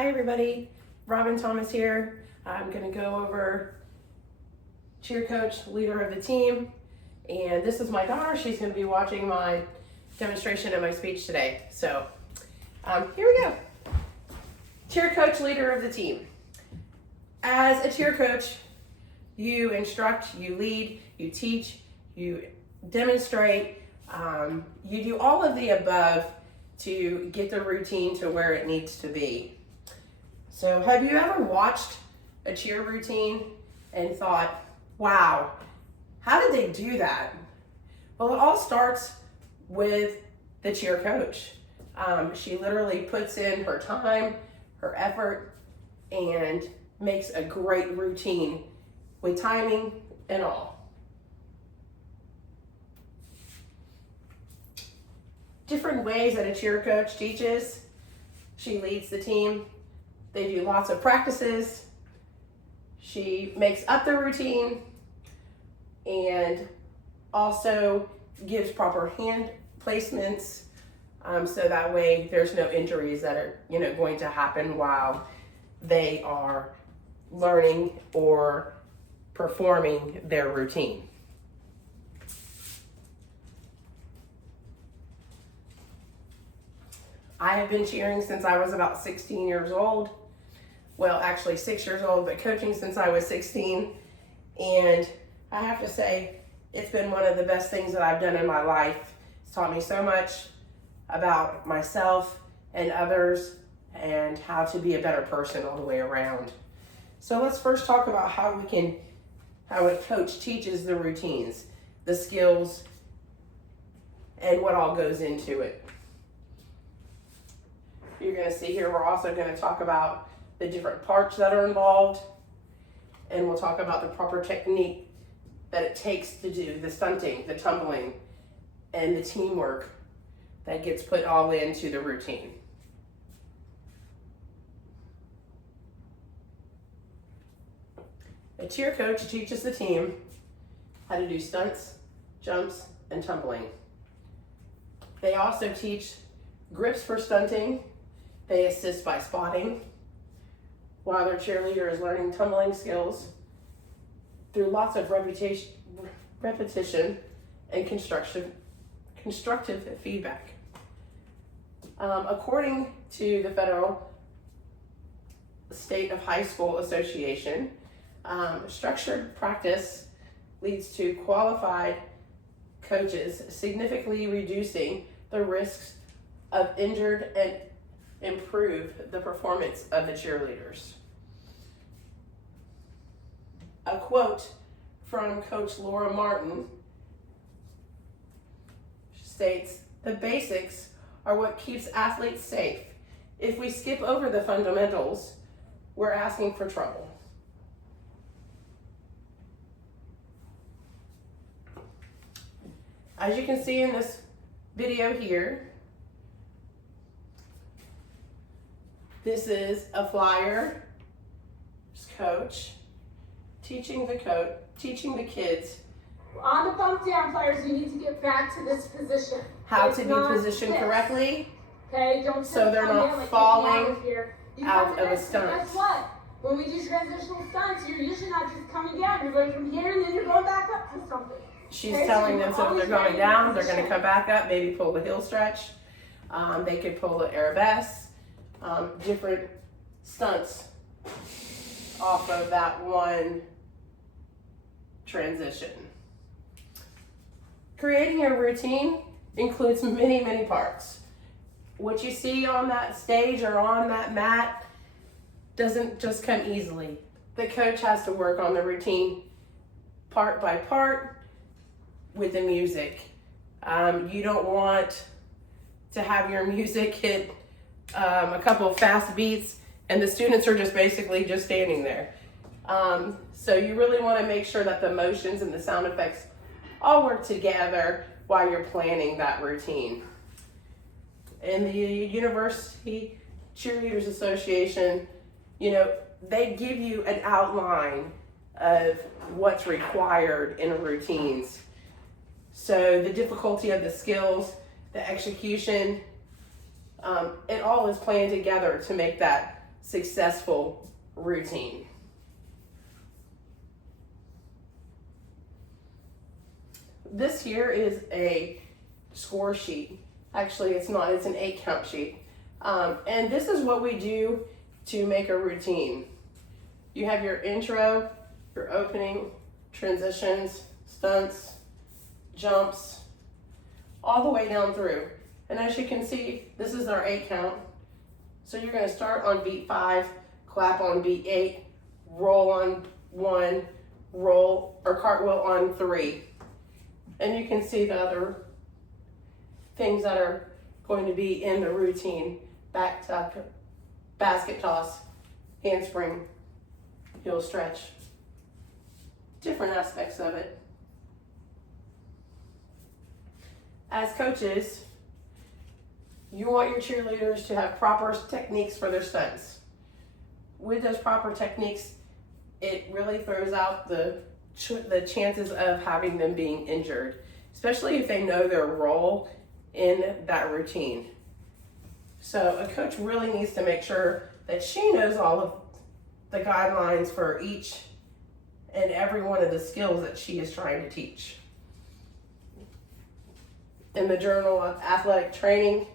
Hi everybody, Robin Thomas here. I'm going to go over cheer coach, leader of the team, and this is my daughter. She's going to be watching my demonstration and my speech today. So here we go. Cheer coach, leader of the team. As a cheer coach, you instruct, you lead, you teach, you demonstrate, you do all of the above to get the routine to where it needs to be. So have you ever watched a cheer routine and thought, wow, how did they do that? Well, it all starts with the cheer coach. She literally puts in her time, her effort, and makes a great routine with timing and all. Different ways that a cheer coach teaches. She leads the team. They do lots of practices. She makes up the routine and also gives proper hand placements so that way there's no injuries that are going to happen while they are learning or performing their routine. I have been cheering since I was about 16 years old. Well, actually 6 years old, but coaching since I was 16. And I have to say, it's been one of the best things that I've done in my life. It's taught me so much about myself and others and how to be a better person all the way around. So let's first talk about how a coach teaches the routines, the skills, and what all goes into it. You're going to see here, we're also going to talk about the different parts that are involved, and we'll talk about the proper technique that it takes to do the stunting, the tumbling, and the teamwork that gets put all into the routine. A cheer coach teaches the team how to do stunts, jumps, and tumbling. They also teach grips for stunting. They assist by spotting, while their cheerleader is learning tumbling skills through lots of repetition and constructive feedback. According to the Federal State of High School Association, structured practice leads to qualified coaches significantly reducing the risks of injured and improve the performance of the cheerleaders. A quote from Coach Laura Martin states, "The basics are what keeps athletes safe. If we skip over the fundamentals, we're asking for trouble." As you can see in this video here, this is a flyer, coach, teaching the kids on the bump down players, you need to get back to this position. how to be positioned correctly, Okay, don't so they're not falling out of a stunt. Guess what? When we do transitional stunts, you're usually not just coming down, you're going from here and then you're going back up to something. She's telling them so if they're going down, they're going to come back up, maybe pull the heel stretch. They could pull the arabesque. Different stunts off of that one transition. Creating a routine includes many parts. What you see on that stage or on that mat doesn't just come easily. The coach has to work on the routine part by part with the music. You don't want to have your music hit a couple of fast beats and the students are just basically just standing there. So you really want to make sure that the motions and the sound effects all work together while you're planning that routine. In the University Cheerleaders Association, they give you an outline of what's required in routines. So the difficulty of the skills, the execution, it all is planned together to make that successful routine. This here is a score sheet. Actually, it's not, it's an 8-count sheet. And this is what we do to make a routine. You have your intro, your opening, transitions, stunts, jumps, all the way down through. And as you can see, this is our 8-count. So you're gonna start on beat 5, clap on beat 8, roll on 1, roll or cartwheel on 3. And you can see the other things that are going to be in the routine: back tuck, basket toss, handspring, heel stretch, different aspects of it. As coaches, you want your cheerleaders to have proper techniques for their stunts. With those proper techniques, it really throws out the chances of having them being injured, especially if they know their role in that routine. So a coach really needs to make sure that she knows all of the guidelines for each and every one of the skills that she is trying to teach. In the Journal of Athletic Training,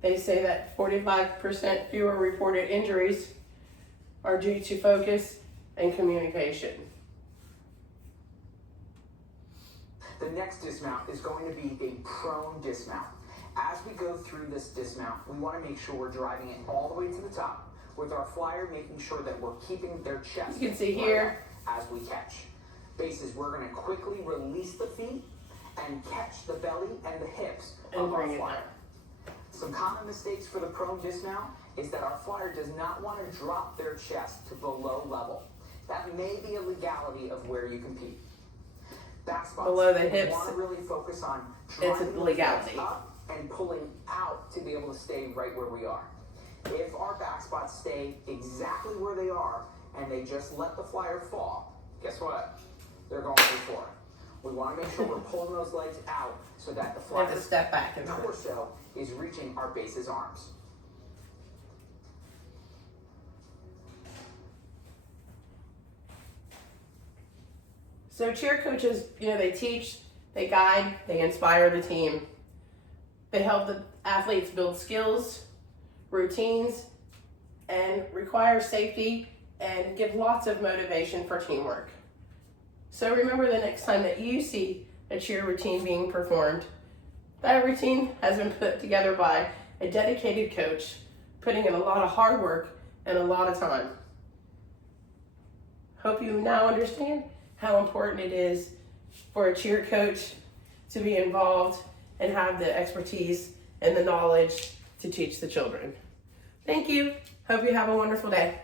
they say that 45% fewer reported injuries are due to focus and communication. The next dismount is going to be a prone dismount. As we go through this dismount, we want to make sure we're driving it all the way to the top, with our flyer making sure that we're keeping their chest. You can see here as we catch. Bases, we're going to quickly release the feet and catch the belly and the hips and of our bring it flyer. down. Some common mistakes for the prone dismount is that our flyer does not want to drop their chest to below level. That may be a legality of where you compete. Back spots, Below the we hips, want to really focus on it's a driving the legality. hips up and pulling out to be able to stay right where we are. If our back spots stay exactly where they are and they just let the flyer fall, guess what? They're going before it. We want to make sure we're pulling those legs out so that the We have flyer to step back and torso is reaching our base's arms. So cheer coaches, they teach, they guide, they inspire the team. They help the athletes build skills, routines, and require safety and give lots of motivation for teamwork. So remember, the next time that you see a cheer routine being performed, that routine has been put together by a dedicated coach, putting in a lot of hard work and a lot of time. Hope you now understand how important it is for a cheer coach to be involved and have the expertise and the knowledge to teach the children. Thank you. Hope you have a wonderful day.